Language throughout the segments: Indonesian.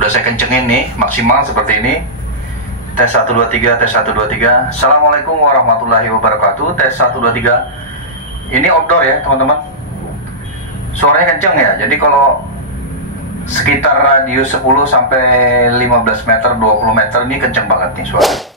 Udah saya kencengin nih, maksimal seperti ini. Tes 1 2 3, tes 1 2 3. Assalamualaikum warahmatullahi wabarakatuh. Tes 1 2 3. Ini outdoor ya, teman-teman. Suaranya kenceng ya. Jadi kalau sekitar radius 10 sampai 15 meter, 20 meter ini kenceng banget nih suara.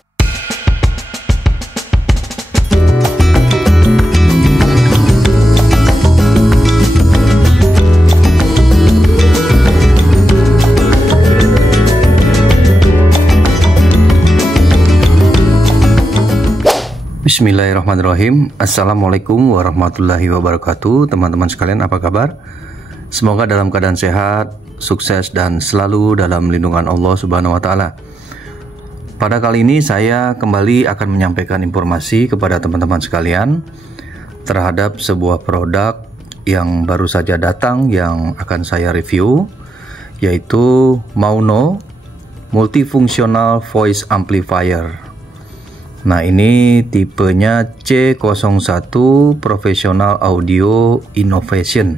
Bismillahirrahmanirrahim. Assalamualaikum warahmatullahi wabarakatuh. Teman-teman sekalian, apa kabar? Semoga dalam keadaan sehat, sukses, dan selalu dalam lindungan Allah Subhanahu wa Ta'ala. Pada kali ini saya kembali akan menyampaikan informasi kepada teman-teman sekalian terhadap sebuah produk yang baru saja datang yang akan saya review, yaitu Mauno Multifunctional Voice Amplifier. Nah, ini tipenya C01 Professional Audio Innovation.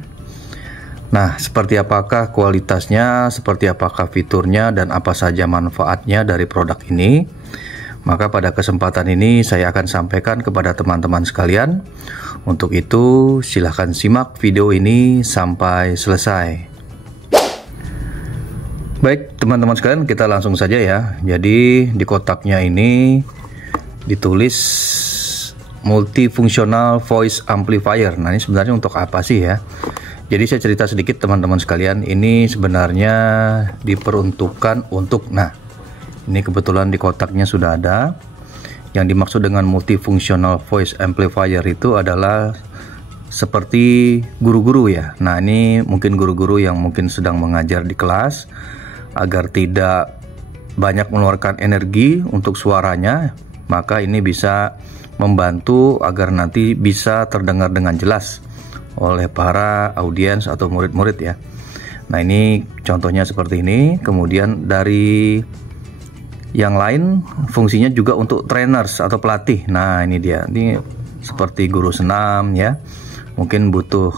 Nah, seperti apakah kualitasnya, seperti apakah fiturnya, dan apa saja manfaatnya dari produk ini? Maka pada kesempatan ini saya akan sampaikan kepada teman-teman sekalian. Untuk itu, silahkan simak video ini sampai selesai. Baik, teman-teman sekalian, kita langsung saja ya. Jadi, di kotaknya ini ditulis Multifunctional Voice Amplifier. Nah, ini sebenarnya untuk apa sih ya? Jadi saya cerita sedikit teman-teman sekalian. Ini sebenarnya diperuntukkan untuk, nah ini kebetulan di kotaknya sudah ada. Yang dimaksud dengan Multifunctional Voice Amplifier itu adalah seperti guru-guru ya. Nah, ini mungkin guru-guru yang mungkin sedang mengajar di kelas, agar tidak banyak mengeluarkan energi untuk suaranya, maka ini bisa membantu agar nanti bisa terdengar dengan jelas oleh para audiens atau murid-murid ya. Nah, ini contohnya seperti ini. Kemudian dari yang lain fungsinya juga untuk trainers atau pelatih. Nah, ini dia. Ini seperti guru senam ya. Mungkin butuh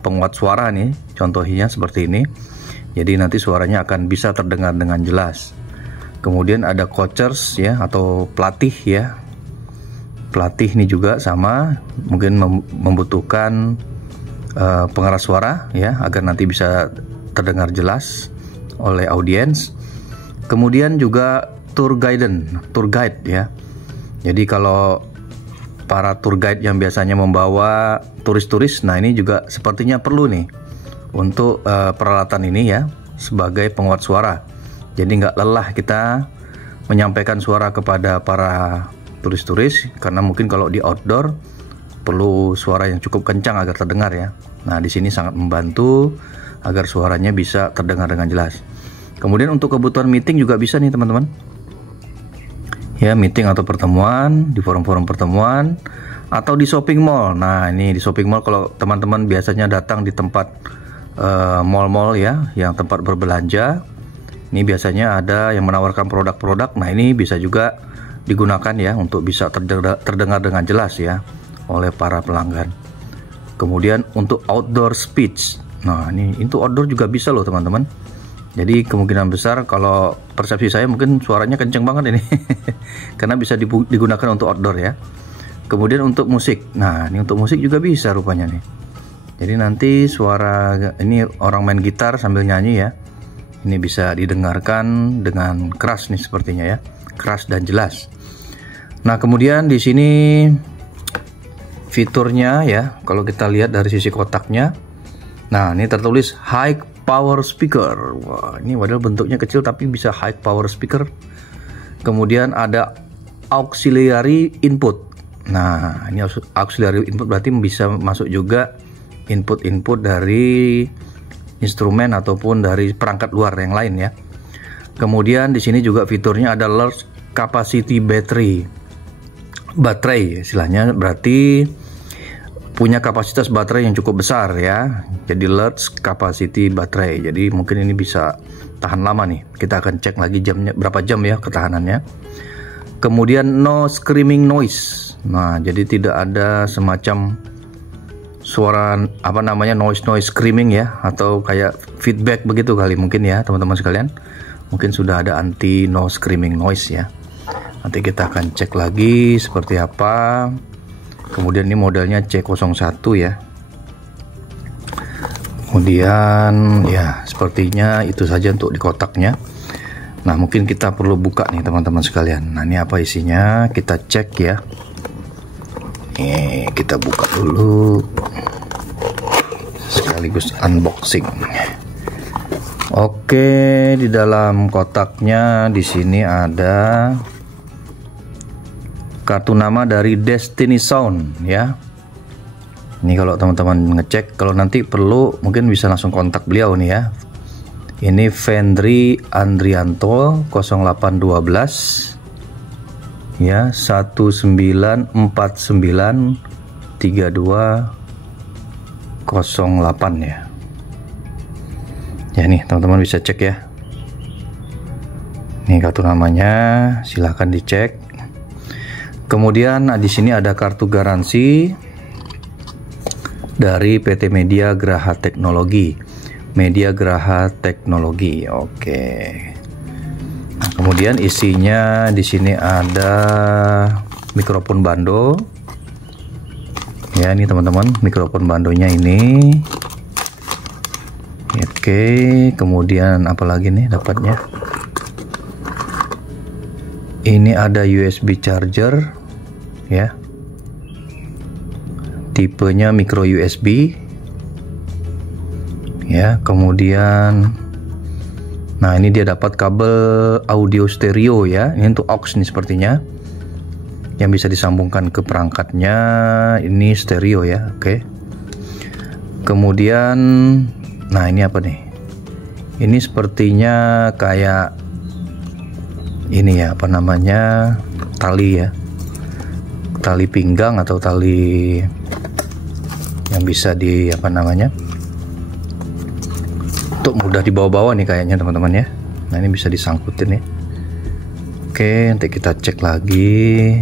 penguat suara nih. Contohnya seperti ini. Jadi nanti suaranya akan bisa terdengar dengan jelas. Kemudian ada coachers ya, atau pelatih ya. Pelatih ini juga sama, mungkin membutuhkan pengeras suara ya, agar nanti bisa terdengar jelas oleh audiens. Kemudian juga tour guide ya. Jadi kalau para tour guide yang biasanya membawa turis-turis, nah ini juga sepertinya perlu nih untuk peralatan ini ya, sebagai penguat suara. Jadi nggak lelah kita menyampaikan suara kepada para turis-turis, karena mungkin kalau di outdoor perlu suara yang cukup kencang agar terdengar ya. Nah, di sini sangat membantu agar suaranya bisa terdengar dengan jelas. Kemudian untuk kebutuhan meeting juga bisa nih teman-teman. Ya, meeting atau pertemuan, di forum-forum pertemuan, atau di shopping mall. Nah, ini di shopping mall kalau teman-teman biasanya datang di tempat mall-mall ya, yang tempat berbelanja. Ini biasanya ada yang menawarkan produk-produk. Nah, ini bisa juga digunakan ya untuk bisa terdengar dengan jelas ya oleh para pelanggan. Kemudian untuk outdoor speech. Nah, ini untuk outdoor juga bisa loh teman-teman. Jadi kemungkinan besar, kalau persepsi saya mungkin suaranya kenceng banget ini. Karena bisa digunakan untuk outdoor ya. Kemudian untuk musik. Nah, ini untuk musik juga bisa rupanya nih. Jadi nanti suara ini orang main gitar sambil nyanyi ya. Ini bisa didengarkan dengan keras nih sepertinya ya, keras dan jelas. Nah, kemudian di sini fiturnya ya, kalau kita lihat dari sisi kotaknya, nah ini tertulis high power speaker. Wah, ini padahal bentuknya kecil tapi bisa high power speaker. Kemudian ada auxiliary input. Nah, ini auxiliary input berarti bisa masuk juga input-input dari instrumen ataupun dari perangkat luar yang lain ya. Kemudian di sini juga fiturnya ada large capacity battery. Baterai istilahnya berarti punya kapasitas baterai yang cukup besar ya. Jadi large capacity baterai. Jadi mungkin ini bisa tahan lama nih. Kita akan cek lagi jamnya berapa jam ya ketahanannya. Kemudian no screaming noise. Nah, jadi tidak ada semacam suara apa namanya, noise screaming ya, atau kayak feedback begitu kali mungkin ya teman-teman sekalian. Mungkin sudah ada anti noise screaming noise ya. Nanti kita akan cek lagi seperti apa. Kemudian ini modelnya C01 ya. Kemudian ya sepertinya itu saja untuk di kotaknya. Nah mungkin kita perlu buka nih teman-teman sekalian. Nah ini apa isinya, kita cek ya. Nih kita buka dulu sekaligus unboxing. Oke, di dalam kotaknya di sini ada kartu nama dari Destiny Sound ya. Ini kalau teman-teman ngecek, kalau nanti perlu mungkin bisa langsung kontak beliau nih ya. Ini Vendri Andrianto 0812 ya 19493208 ya. Ya nih teman-teman bisa cek ya. Ini kartu namanya, silahkan dicek. Kemudian di sini ada kartu garansi dari PT Media Graha Teknologi. Media Graha Teknologi. Oke. Nah, kemudian isinya di sini ada mikrofon bando. Ya, ini teman-teman, mikrofon bandonya ini. Oke, kemudian apa lagi nih dapatnya? Ini ada USB charger ya. Tipenya micro USB ya. Kemudian nah ini dia dapat kabel audio stereo ya. Ini untuk aux nih sepertinya, yang bisa disambungkan ke perangkatnya. Ini stereo ya. Oke. Kemudian nah ini apa nih? Ini sepertinya kayak ini ya, apa namanya, tali ya, tali pinggang atau tali yang bisa di apa namanya, untuk mudah dibawa-bawa nih kayaknya teman-teman ya. Nah ini bisa disangkutin ya. Oke, nanti kita cek lagi.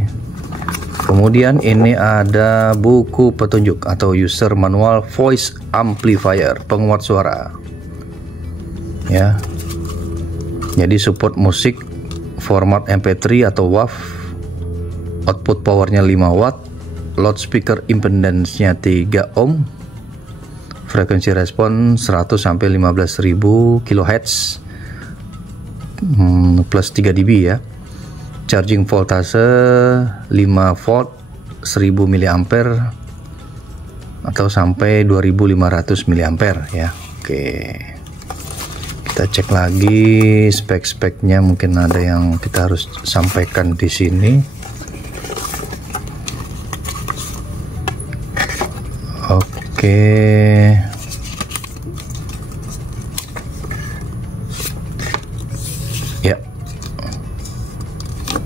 Kemudian ini ada buku petunjuk atau user manual voice amplifier, penguat suara ya. Jadi support musik format MP3 atau WAV, output powernya 5 watt, loudspeaker impedance-nya 3 ohm, frekuensi respon 100 sampai 15.000 kHz plus 3 dB ya. Charging voltase 5 volt 1000 mA atau sampai 2500 mA ya. Oke. Kita cek lagi spek-speknya, mungkin ada yang kita harus sampaikan di sini. Oke. Ya.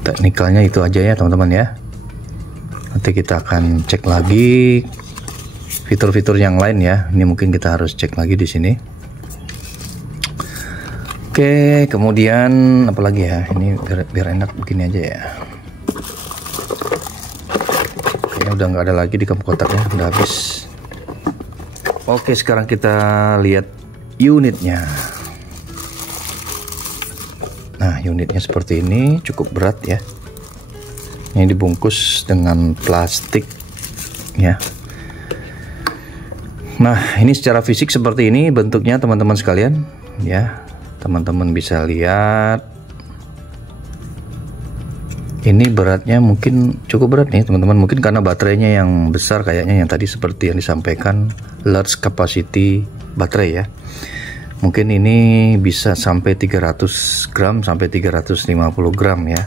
Teknikalnya itu aja ya teman-teman ya. Nanti kita akan cek lagi fitur-fitur yang lain ya. Ini mungkin kita harus cek lagi di sini. Oke, kemudian apa lagi ya? Ini biar enak begini aja ya. Kayaknya udah nggak ada lagi di kotaknya, udah habis. Oke, sekarang kita lihat unitnya. Nah, unitnya seperti ini, cukup berat ya. Ini dibungkus dengan plastik ya. Nah, ini secara fisik seperti ini bentuknya teman-teman sekalian ya. Teman-teman bisa lihat ini beratnya mungkin cukup berat nih teman-teman, mungkin karena baterainya yang besar kayaknya, yang tadi seperti yang disampaikan large capacity baterai ya. Mungkin ini bisa sampai 300 gram sampai 350 gram ya.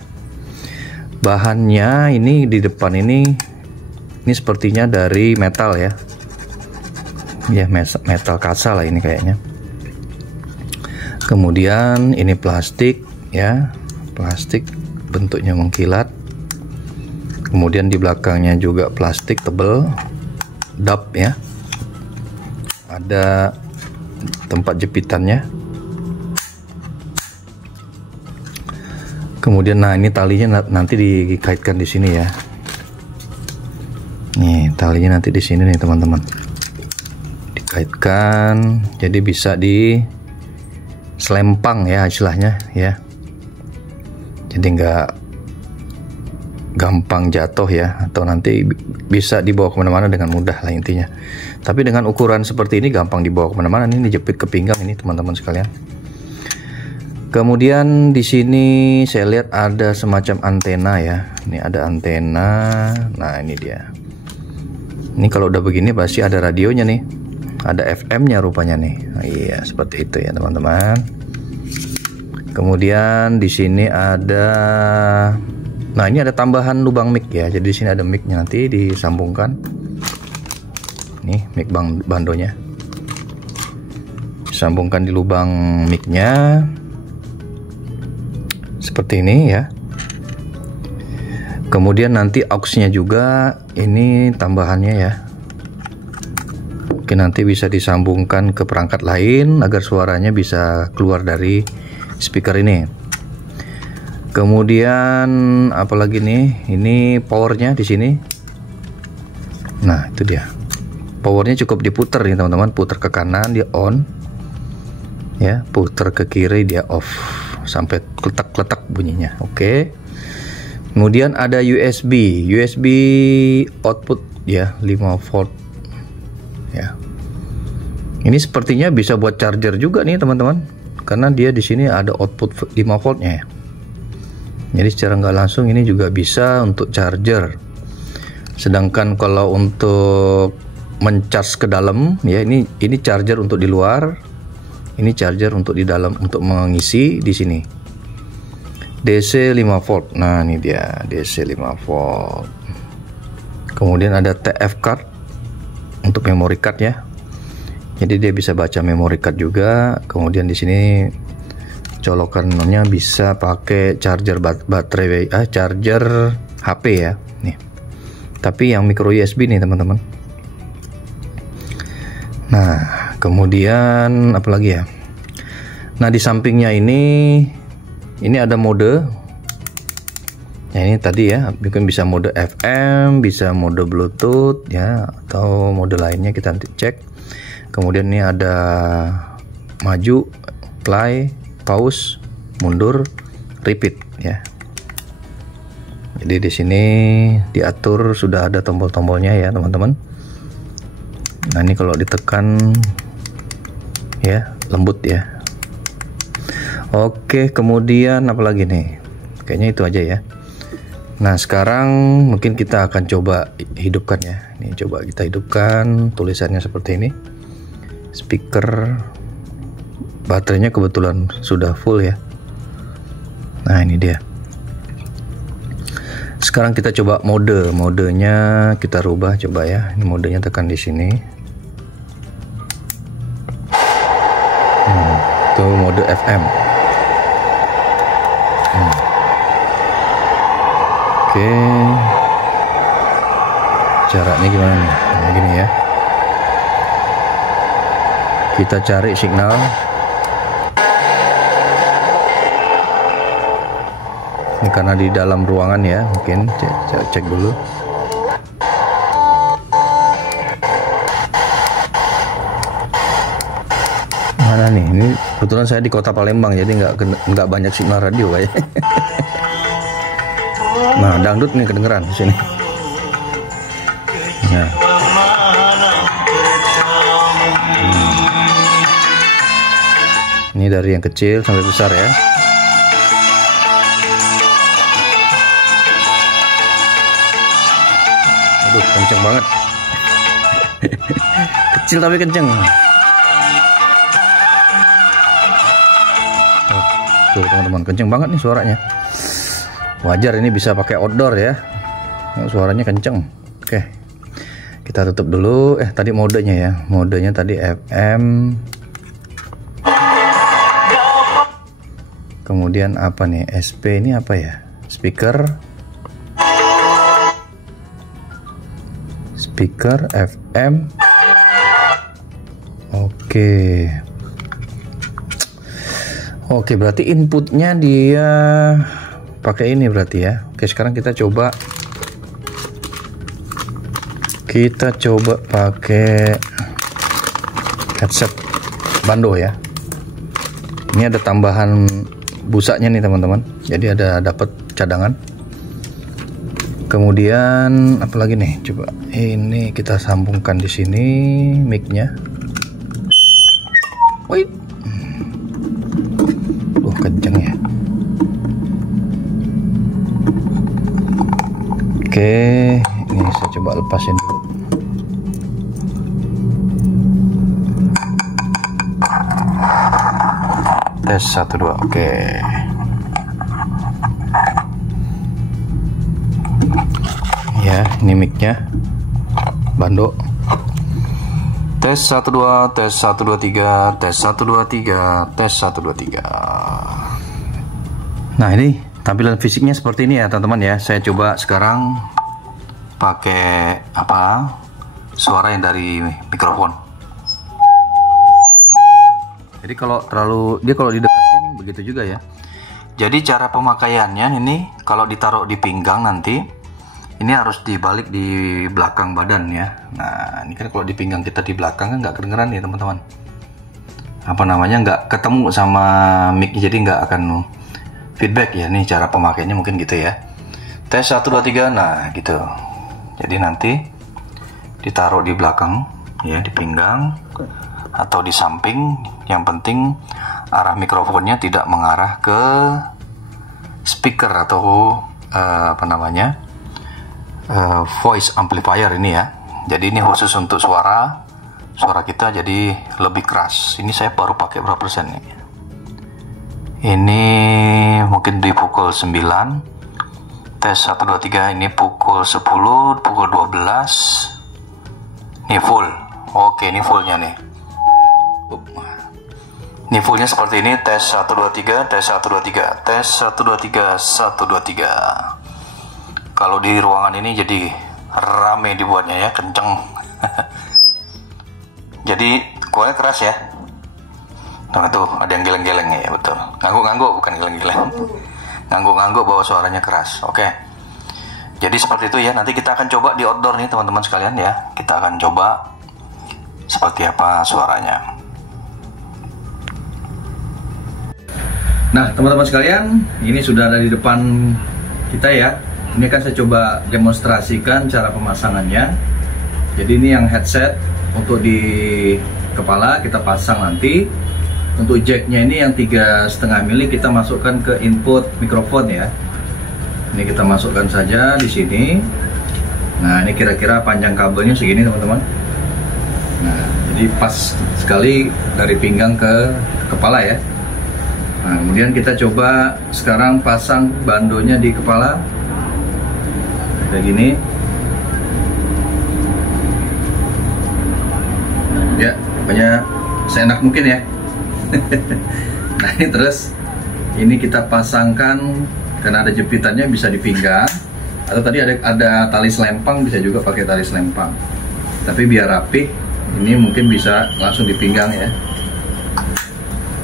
Bahannya ini di depan ini sepertinya dari metal ya. Ya, metal kasa lah ini kayaknya. Kemudian ini plastik ya, plastik bentuknya mengkilat. Kemudian di belakangnya juga plastik tebal, dap ya. Ada tempat jepitannya. Kemudian nah ini talinya nanti dikaitkan di sini ya. Nih talinya nanti di sini nih teman-teman. kaitkan, jadi bisa di selempang ya istilahnya ya, jadi nggak gampang jatuh ya, atau nanti bisa dibawa kemana-mana dengan mudah lah intinya. Tapi dengan ukuran seperti ini gampang dibawa kemana-mana. Ini dijepit ke pinggang ini teman-teman sekalian. Kemudian di sini saya lihat ada semacam antena ya. Ini ada antena. Nah ini dia. Ini kalau udah begini pasti ada radionya nih. Ada FM-nya rupanya nih. Nah, iya seperti itu ya teman-teman. Kemudian di sini ada. Nah ini ada tambahan lubang mic ya. Jadi di sini ada mic-nya, nanti disambungkan. Nih mic bandonya. Disambungkan di lubang mic-nya. Seperti ini ya. Kemudian nanti aux-nya juga ini tambahannya ya. Oke, nanti bisa disambungkan ke perangkat lain agar suaranya bisa keluar dari speaker ini. Kemudian apalagi nih? Ini powernya di sini. Nah, itu dia. Powernya cukup diputer nih teman-teman, putar ke kanan dia on. Ya, putar ke kiri dia off. Sampai kletak-kletak bunyinya. Oke. Kemudian ada USB output ya, 5 volt. Ya. Ini sepertinya bisa buat charger juga nih teman-teman. Karena dia di sini ada output 5 voltnya ya. Jadi secara nggak langsung ini juga bisa untuk charger. Sedangkan kalau untuk mencas ke dalam ya, ini charger untuk di luar. Ini charger untuk di dalam untuk mengisi di sini. DC 5 volt. Nah, ini dia DC 5 volt. Kemudian ada TF card untuk memory card ya. Jadi dia bisa baca memory card juga. Kemudian di sini colokannya bisa pakai charger baterai charger HP ya. Nih. Tapi yang micro USB nih, teman-teman. Nah, kemudian apa lagi ya? Nah, di sampingnya ini ada mode. Ya, ini tadi ya, mungkin bisa mode FM, bisa mode Bluetooth ya, atau mode lainnya kita nanti cek. Kemudian ini ada maju, play, pause, mundur, repeat ya. Jadi di sini diatur, sudah ada tombol-tombolnya ya, teman-teman. Nah, ini kalau ditekan ya lembut ya. Oke, kemudian apa lagi nih? Kayaknya itu aja ya. Nah, sekarang mungkin kita akan coba hidupkan ya. Ini coba kita hidupkan, tulisannya seperti ini. Speaker baterainya kebetulan sudah full ya. Nah, ini dia. Sekarang kita coba modenya kita rubah coba ya. Ini modenya tekan di sini. Itu mode FM. Oke. Caranya gimana nih? Nah, gini ya. Kita cari signal. Ini karena di dalam ruangan ya, mungkin cek dulu. Mana nih? Ini kebetulan saya di kota Palembang, jadi nggak banyak signal radio kayak. Nah, dangdut nih kedengeran di sini. Nah. Ini dari yang kecil sampai besar ya. Aduh, kenceng banget. Kecil tapi kenceng. Oh, tuh teman-teman, kenceng banget nih suaranya. Wajar ini bisa pakai outdoor ya. Suaranya kenceng. Oke. Kita tutup dulu. Tadi modenya ya. Modenya tadi FM. Kemudian apa nih? SP ini apa ya? Speaker FM. Oke, berarti inputnya dia pakai ini berarti ya. Oke, sekarang kita coba pakai headset Bando ya. Ini ada tambahan busanya nih teman-teman, jadi ada dapat cadangan. Kemudian apalagi nih, coba ini kita sambungkan di sini mic-nya. Wait, kenceng ya. Oke, ini saya coba lepasin dulu. Tes 1 2, oke. Ya, ini mic-nya Bando. Tes 1 2, tes 1 2 3, tes 1 2 3, tes 1 2 3. Nah, ini tampilan fisiknya seperti ini ya teman-teman ya. Saya coba sekarang pakai suara yang dari mikrofon. Jadi kalau kalau dideketin begitu juga ya. Jadi cara pemakaiannya ini kalau ditaruh di pinggang nanti ini harus dibalik di belakang badan ya. Nah, ini kan kalau di pinggang kita di belakang kan nggak kedengeran nih teman-teman. Nggak ketemu sama mic, jadi nggak akan feedback ya. Nih cara pemakaiannya mungkin gitu ya. Tes 1 2 3, nah gitu. Jadi nanti ditaruh di belakang ya, di pinggang atau di samping. Yang penting arah mikrofonnya tidak mengarah ke speaker atau voice amplifier ini ya. Jadi ini khusus untuk suara kita jadi lebih keras. Ini saya baru pakai berapa persen nih? Ini mungkin di pukul 9. Tes 1 2 3, ini pukul 10, pukul 12. Ini full. Oke, ini fullnya nih. Ini fullnya seperti ini. Tes 1 2 3, tes 1 2 3, tes 1 2 3, 1 2 3. Kalau di ruangan ini jadi rame dibuatnya ya, kenceng. Jadi kualinya keras ya. Nah tuh ada yang geleng-geleng ya, betul. Ngangguk-ngangguk, bukan geleng-geleng. Ngangguk-ngangguk bahwa suaranya keras. Oke. Jadi seperti itu ya. Nanti kita akan coba di outdoor nih teman-teman sekalian ya. Kita akan coba seperti apa suaranya. Nah teman-teman sekalian, ini sudah ada di depan kita ya. Ini akan saya coba demonstrasikan cara pemasangannya. Jadi ini yang headset untuk di kepala kita pasang nanti. Untuk jacknya ini yang 3,5 mili kita masukkan ke input mikrofon ya. Ini kita masukkan saja di sini. Nah ini kira-kira panjang kabelnya segini teman-teman. Nah jadi pas sekali dari pinggang ke kepala ya. Nah, kemudian kita coba sekarang pasang bandonya di kepala kayak gini ya, pokoknya seenak mungkin ya. Nah ini terus ini kita pasangkan, karena ada jepitannya bisa di pinggang, atau tadi ada tali selempang, bisa juga pakai tali selempang, tapi biar rapi ini mungkin bisa langsung di pinggang ya.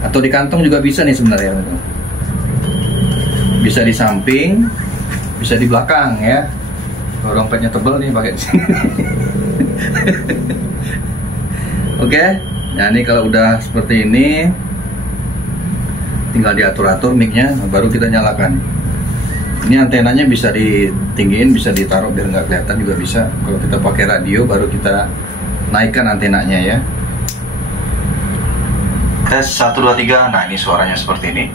Atau di kantong juga bisa nih sebenarnya. Bisa di samping, bisa di belakang ya. Kalau dompetnya tebel nih pakai di sini. Oke. Nah, ini kalau udah seperti ini tinggal diatur-atur mic-nya, baru kita nyalakan. Ini antenanya bisa ditinggiin, bisa ditaruh biar nggak kelihatan juga bisa. Kalau kita pakai radio baru kita naikkan antenanya ya. Tes 1 2 3. Nah ini suaranya seperti ini.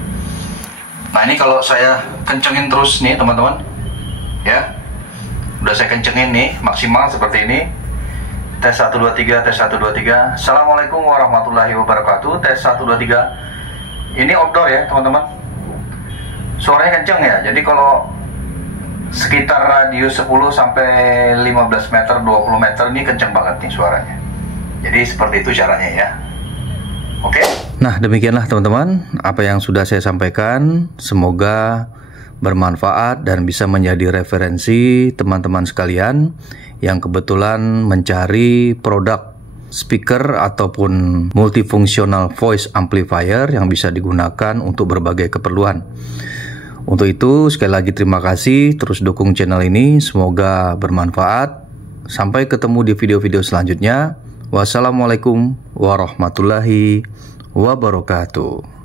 Nah ini kalau saya kencengin terus nih teman-teman ya, udah saya kencengin nih maksimal seperti ini. Tes 1 2 3, tes 1 2 3. Assalamualaikum warahmatullahi wabarakatuh. Tes 1 2 3. Ini outdoor ya teman-teman. Suaranya kenceng ya. Jadi kalau sekitar radius 10 sampai 15 meter, 20 meter ini kenceng banget nih suaranya. Jadi seperti itu caranya ya. Oke. Nah demikianlah teman-teman apa yang sudah saya sampaikan. Semoga bermanfaat dan bisa menjadi referensi teman-teman sekalian yang kebetulan mencari produk speaker ataupun multifungsional voice amplifier yang bisa digunakan untuk berbagai keperluan. Untuk itu sekali lagi terima kasih, terus dukung channel ini, semoga bermanfaat. Sampai ketemu di video-video selanjutnya. Wassalamualaikum warahmatullahi wabarakatuh.